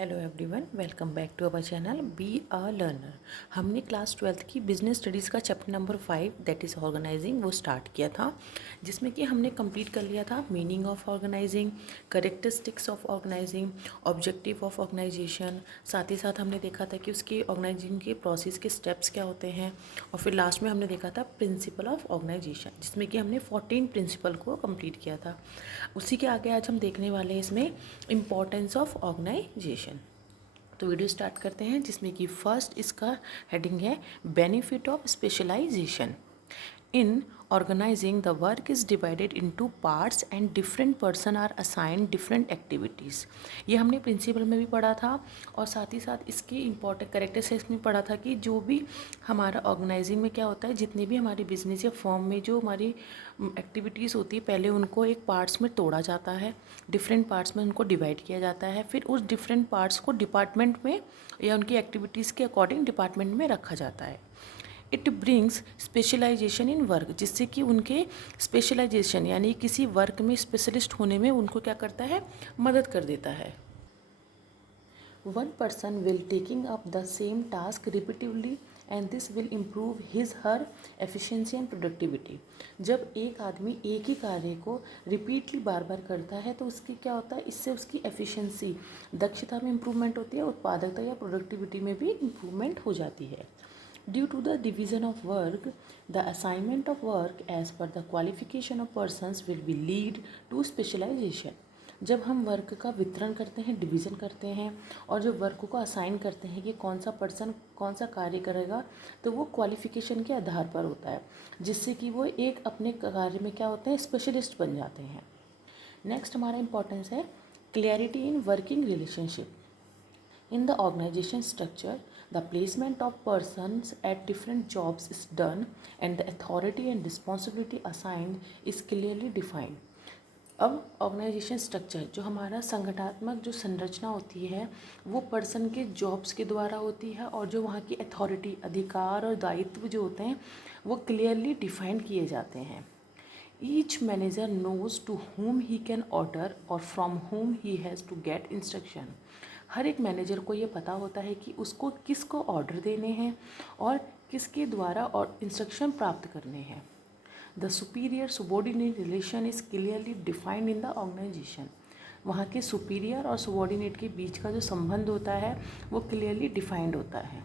Hello everyone, welcome back to our channel be a learner. हमने class 12th की business studies का chapter number 5 that is organizing वो start किया था, जिसमें कि हमने कंप्लीट कर लिया था meaning of organizing, characteristics of organizing, objective of organization. साथ ही साथ हमने देखा था कि उसकी ऑर्गेनाइजिंग के प्रोसेस के स्टेप्स क्या होते हैं, और फिर लास्ट में हमने देखा था प्रिंसिपल ऑफ ऑर्गेनाइजेशन, जिसमें कि हमने 14 प्रिंसिपल को कंप्लीट किया था। उसी के आगे आज हम देखने वाले हैं इसमें इम्पॉर्टेंस ऑफ ऑर्गेनाइजेशन। तो वीडियो स्टार्ट करते हैं, जिसमें कि फर्स्ट इसका हेडिंग है benefit of specialization. In organizing the work is divided into parts and different person are assigned different activities. ये हमने प्रिंसिपल में भी पढ़ा था, और साथ ही साथ इसकी इम्पॉर्टेंट कैरेक्टरिस्टिक्स में पढ़ा था कि जो भी हमारा ऑर्गेनाइजिंग में क्या होता है, जितनी भी हमारी बिजनेस या फॉर्म में जो हमारी एक्टिविटीज़ होती है, पहले उनको एक पार्ट्स में तोड़ा जाता है, डिफरेंट पार्ट्स में उनको डिवाइड किया जाता है, फिर उस डिफरेंट पार्ट्स को डिपार्टमेंट में या उनकी एक्टिविटीज़ के अकॉर्डिंग डिपार्टमेंट में रखा जाता है। It brings specialization in work, जिससे कि उनके स्पेशलाइजेशन यानी किसी वर्क में स्पेशलिस्ट होने में उनको क्या करता है, मदद कर देता है। One person will taking up the same task repetitively and this will improve his her efficiency and productivity. जब एक आदमी एक ही कार्य को रिपीटली बार बार करता है तो उसकी क्या होता है, इससे उसकी एफिशिएंसी, दक्षता में इम्प्रूवमेंट होती है, उत्पादकता या प्रोडक्टिविटी में भी इम्प्रूवमेंट हो जाती है। Due to the division of work, the assignment of work as per the qualification of persons will be lead to specialization. जब हम वर्क का वितरण करते हैं, डिवीज़न करते हैं, और जो वर्क को असाइन करते हैं कि कौन सा पर्सन कौन सा कार्य करेगा, तो वो क्वालिफिकेशन के आधार पर होता है, जिससे कि वो एक अपने कार्य में क्या होते हैं, स्पेशलिस्ट बन जाते हैं। नेक्स्ट हमारा इंपॉर्टेंस है clarity in working relationship. In the organization structure, the placement of persons at different jobs is done and the authority and responsibility assigned is clearly defined. अब ऑर्गेनाइजेशन स्ट्रक्चर, जो हमारा संगठनात्मक जो संरचना होती है, वो पर्सन के जॉब्स के द्वारा होती है, और जो वहाँ की अथॉरिटी, अधिकार और दायित्व जो होते हैं वो क्लियरली डिफाइन किए जाते हैं। Each manager knows to whom he can order और from whom he has to get instruction। हर एक मैनेजर को ये पता होता है कि उसको किसको ऑर्डर देने हैं और किसके द्वारा और इंस्ट्रक्शन प्राप्त करने हैं। The superior subordinate relation is clearly defined in the organization. वहाँ के सुपीरियर और सबॉर्डिनेट के बीच का जो संबंध होता है वो क्लियरली डिफाइंड होता है।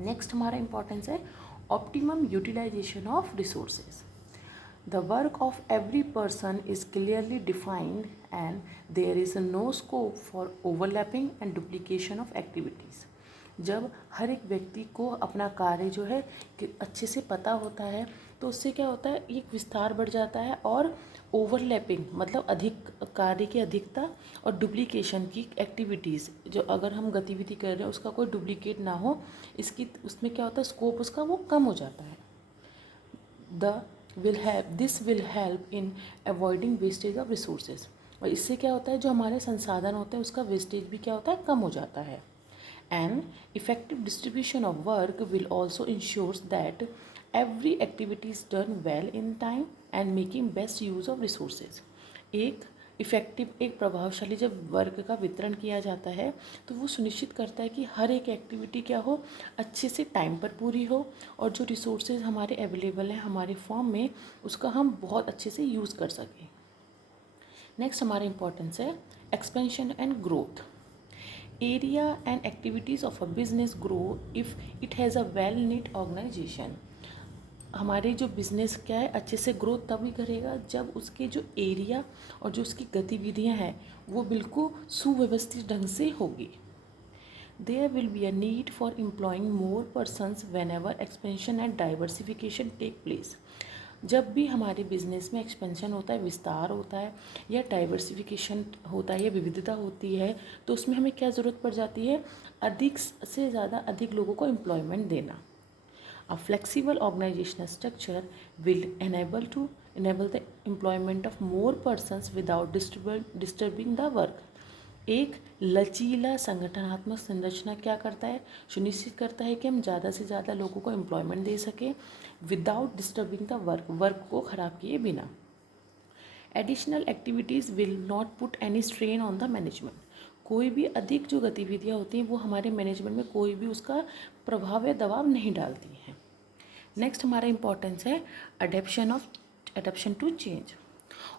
नेक्स्ट हमारा इंपॉर्टेंस है optimum utilization of resources. The work of every person is clearly defined and there is no scope for overlapping and duplication of activities। जब हर एक व्यक्ति को अपना कार्य जो है कि अच्छे से पता होता है, तो उससे क्या होता है, एक विस्तार बढ़ जाता है, और ओवरलैपिंग मतलब अधिक कार्य की अधिकता और डुप्लीकेशन की एक्टिविटीज़, जो अगर हम गतिविधि कर रहे हैं उसका कोई डुप्लीकेट ना हो, इसकी उसमें क्या होता है, स्कोप उसका वो कम हो जाता है। This will help in avoiding wastage of resources. और इससे क्या होता है, जो हमारे संसाधन होते हैं उसका वेस्टेज भी क्या होता है, कम हो जाता है। And effective distribution of work will also ensures that every activity is done well in time and making best use of resources. एक प्रभावशाली जब वर्क का वितरण किया जाता है, तो वो सुनिश्चित करता है कि हर एक एक्टिविटी क्या हो, अच्छे से टाइम पर पूरी हो, और जो रिसोर्सेज हमारे अवेलेबल हैं हमारे फॉर्म में, उसका हम बहुत अच्छे से यूज़ कर सकें। नेक्स्ट हमारा इंपॉर्टेंस है expansion and growth. Area and activities of a business grow if it has a well knit organization. हमारे जो बिज़नेस क्या है, अच्छे से ग्रोथ तभी करेगा जब उसके जो एरिया और जो उसकी गतिविधियां हैं वो बिल्कुल सुव्यवस्थित ढंग से होगी। There will be a need for employing more persons whenever expansion and diversification take place. जब भी हमारे बिजनेस में एक्सपेंशन होता है, विस्तार होता है, या डाइवर्सिफिकेशन होता है, या विविधता होती है, तो उसमें हमें क्या ज़रूरत पड़ जाती है, अधिक से ज़्यादा अधिक लोगों को एम्प्लॉयमेंट देना। A flexible organizational structure will enable the employment of more persons without disturbing the work। एक लचीला संगठनात्मक संरचना क्या करता है, सुनिश्चित करता है कि हम ज़्यादा से ज़्यादा लोगों को एम्प्लॉयमेंट दे सकें विदाउट डिस्टर्बिंग द वर्क को ख़राब किए बिना। Additional activities will not put any strain on the management. कोई भी अधिक जो गतिविधियाँ होती हैं वो हमारे मैनेजमेंट में कोई भी उसका प्रभाव या दबाव नहीं डालती हैं। नेक्स्ट हमारा इम्पोर्टेंस है adaption to change.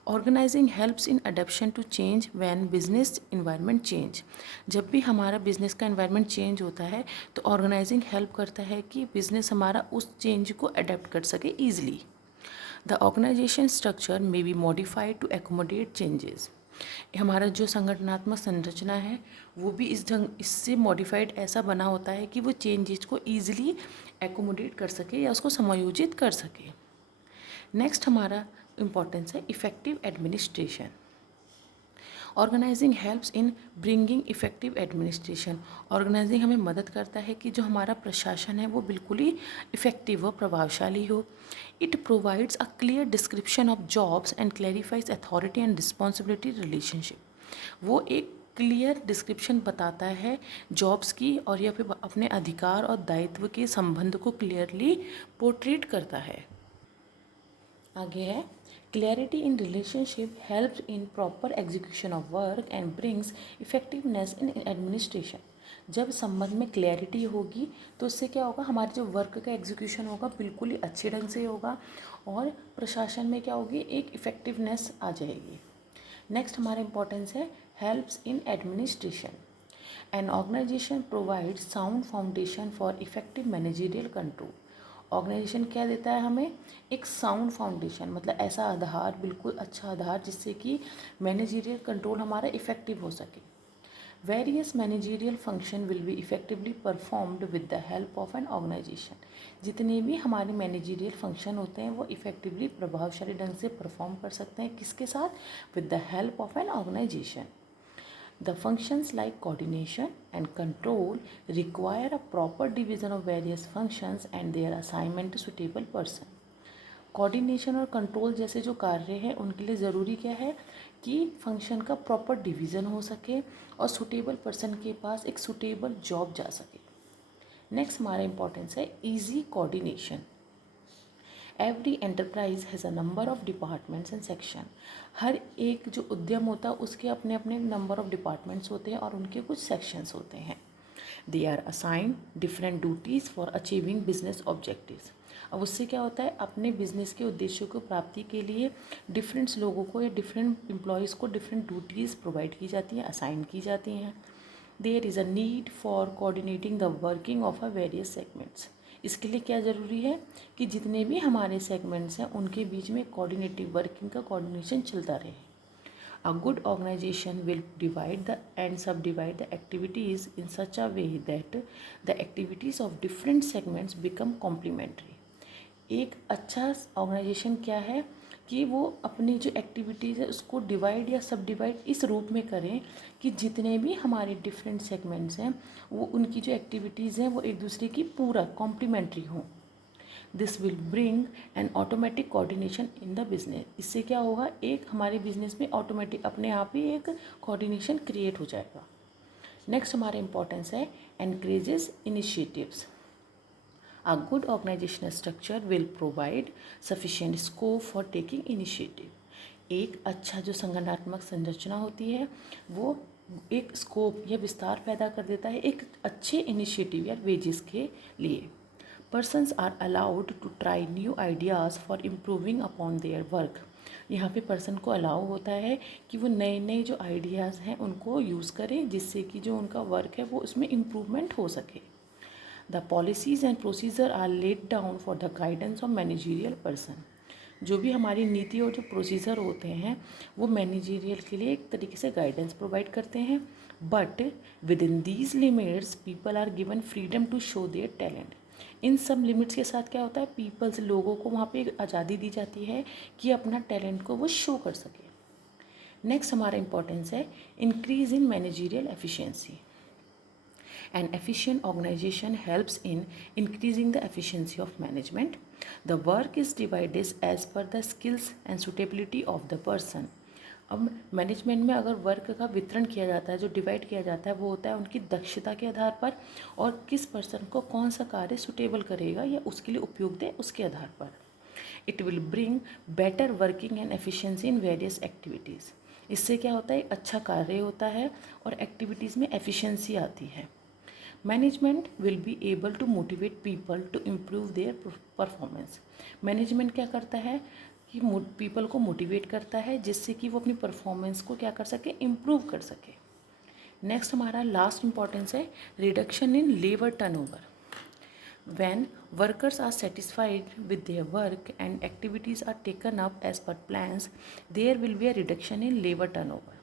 Organizing helps in adaption to change when business environment change. जब भी हमारा बिजनेस का इन्वायरमेंट चेंज होता है तो ऑर्गेनाइजिंग हेल्प करता है कि बिजनेस हमारा उस चेंज को अडेप्ट कर सके easily. The organization structure may be modified to accommodate changes. हमारा जो संगठनात्मक संरचना है वो भी इससे मॉडिफाइड ऐसा बना होता है कि वो चेंजेस को ईजिली एकोमोडेट कर सके या उसको समायोजित कर सके। नेक्स्ट हमारा इम्पोर्टेंस है effective administration. Organizing helps in bringing effective administration. Organizing हमें मदद करता है कि जो हमारा प्रशासन है वो बिल्कुल ही इफ़ेक्टिव हो, प्रभावशाली हो। It provides a clear description of jobs and clarifies authority and responsibility relationship. वो एक क्लियर डिस्क्रिप्शन बताता है जॉब्स की और या फिर अपने अधिकार और दायित्व के संबंध को क्लियरली पोर्ट्रेट करता है। आगे है clarity in relationship helps in proper execution of work and brings effectiveness in administration. जब संबंध में क्लैरिटी होगी तो उससे क्या होगा, हमारे जो वर्क का एग्जीक्यूशन होगा बिल्कुल ही अच्छे ढंग से होगा और प्रशासन में क्या होगी, एक इफेक्टिवनेस आ जाएगी। नेक्स्ट हमारा इंपॉर्टेंस है helps in administration. An organization provide sound foundation for effective managerial control. Organization क्या देता है हमें, एक साउंड फाउंडेशन, मतलब ऐसा आधार, बिल्कुल अच्छा आधार जिससे कि मैनेजरियल कंट्रोल हमारा इफेक्टिव हो सके। Various managerial function will be effectively performed with the help of an organization. जितने भी हमारे मैनेजरियल फंक्शन होते हैं वो इफेक्टिवली प्रभावशाली ढंग से परफॉर्म कर सकते हैं, किसके साथ, with the help of an organization. The functions like coordination and control require a proper division of various functions and their assignment to suitable person. Coordination और कंट्रोल जैसे जो कार्य हैं उनके लिए ज़रूरी क्या है कि फंक्शन का प्रॉपर डिवीज़न हो सके और सुटेबल पर्सन के पास एक सुटेबल जॉब जा सके। नेक्स्ट हमारा इंपॉर्टेंस है easy coordination. Every enterprise has a number of departments and section. हर एक जो उद्यम होता है उसके अपने अपने नंबर ऑफ डिपार्टमेंट्स होते हैं और उनके कुछ सेक्शंस होते हैं। They are assign different duties for achieving business objectives. अब उससे क्या होता है, अपने बिजनेस के उद्देश्यों को प्राप्ति के लिए डिफरेंट्स लोगों को या डिफरेंट एम्प्लॉयज़ को डिफरेंट ड्यूटीज़ प्रोवाइड की जाती हैं, असाइन की जाती हैं। There is a need for coordinating the working of a various segments. इसके लिए क्या ज़रूरी है कि जितने भी हमारे सेगमेंट्स हैं उनके बीच में कोऑर्डिनेटिव वर्किंग का कोऑर्डिनेशन चलता रहे। A good organization will divide the and subdivide the activities in such a way that the activities of different segments become complementary. एक अच्छा ऑर्गेनाइजेशन क्या है कि वो अपनी जो एक्टिविटीज़ है उसको डिवाइड या सब डिवाइड इस रूप में करें कि जितने भी हमारे डिफरेंट सेगमेंट्स हैं वो उनकी जो एक्टिविटीज़ हैं वो एक दूसरे की पूरा कॉम्प्लीमेंट्री हों। This will bring an automatic coordination in the business. इससे क्या होगा, एक हमारे बिजनेस में ऑटोमेटिक अपने आप ही एक कोऑर्डिनेशन क्रिएट हो जाएगा। नेक्स्ट हमारा इंपॉर्टेंस है encourages initiatives. A good organizational structure will provide sufficient scope for taking initiative. एक अच्छा जो संगठनात्मक संरचना होती है वो एक स्कोप या विस्तार पैदा कर देता है एक अच्छे इनिशिएटिव या वेजेस के लिए। Persons are allowed to try new ideas for improving upon their work. यहाँ पे पर्सन को अलाउ होता है कि वो नए नए जो आइडियाज़ हैं उनको यूज़ करें जिससे कि जो उनका वर्क है वो उसमें इम्प्रूवमेंट हो सके। The policies and procedure are laid down for the guidance of managerial person. जो भी हमारी नीति और जो प्रोसीजर होते हैं वो मैनेजरियल के लिए एक तरीके से गाइडेंस प्रोवाइड करते हैं, but within these limits people are given freedom to show their talent. इन सब लिमिट्स के साथ क्या होता है, पीपल्स लोगों को वहाँ पे एक आज़ादी दी जाती है कि अपना टैलेंट को वो शो कर सके। नेक्स्ट हमारा इंपॉर्टेंस है increase in managerial efficiency. An efficient organization helps in increasing the efficiency of management. The work is divided as per the skills and suitability of the person. अब management में अगर work का वितरण किया जाता है, जो डिवाइड किया जाता है वो होता है उनकी दक्षता के आधार पर और किस पर्सन को कौन सा कार्य सुटेबल करेगा या उसके लिए उपयुक्त है उसके आधार पर। It will bring better working and efficiency in various activities. इससे क्या होता है, एक अच्छा कार्य होता है और एक्टिविटीज़ में एफिशिएंसी आती है। Management will be able to motivate people to improve their performance. Management क्या करता है कि पीपल को मोटिवेट करता है जिससे कि वो अपनी परफॉर्मेंस को क्या कर सके, इम्प्रूव कर सके। नेक्स्ट हमारा लास्ट इंपॉर्टेंस है reduction in labour turnover. When workers are satisfied with their work and activities are taken up as per plans, there will be a reduction in labor turnover.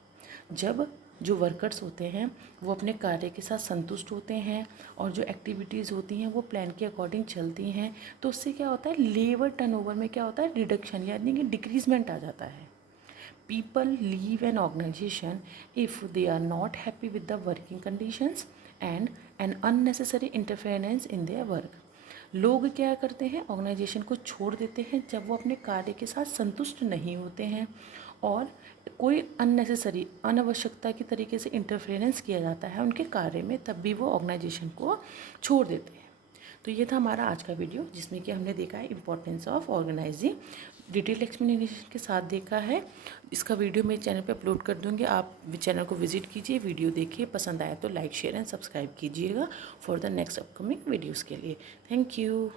जब जो workers होते हैं वो अपने कार्य के साथ संतुष्ट होते हैं और जो एक्टिविटीज़ होती हैं वो प्लान के अकॉर्डिंग चलती हैं, तो उससे क्या होता है, लेबर टर्नओवर में क्या होता है, रिडक्शन यानी कि डिक्रीजमेंट आ जाता है। People leave an organization if they are not happy with the working conditions and an unnecessary interference in their work. लोग क्या करते हैं, ऑर्गेनाइजेशन को छोड़ देते हैं जब वो अपने कार्य के साथ संतुष्ट नहीं होते हैं और कोई अननेसेसरी अनावश्यकता की तरीके से इंटरफेरेंस किया जाता है उनके कार्य में, तब भी वो ऑर्गेनाइजेशन को छोड़ देते हैं। तो ये था हमारा आज का वीडियो जिसमें कि हमने देखा है importance of organizing, detail explanation के साथ देखा है। इसका वीडियो मेरे चैनल पे अपलोड कर दूँगी, आप चैनल को विजिट कीजिए, वीडियो देखिए, पसंद आया तो लाइक शेयर एंड सब्सक्राइब कीजिएगा for the next upcoming videos के लिए। Thank you.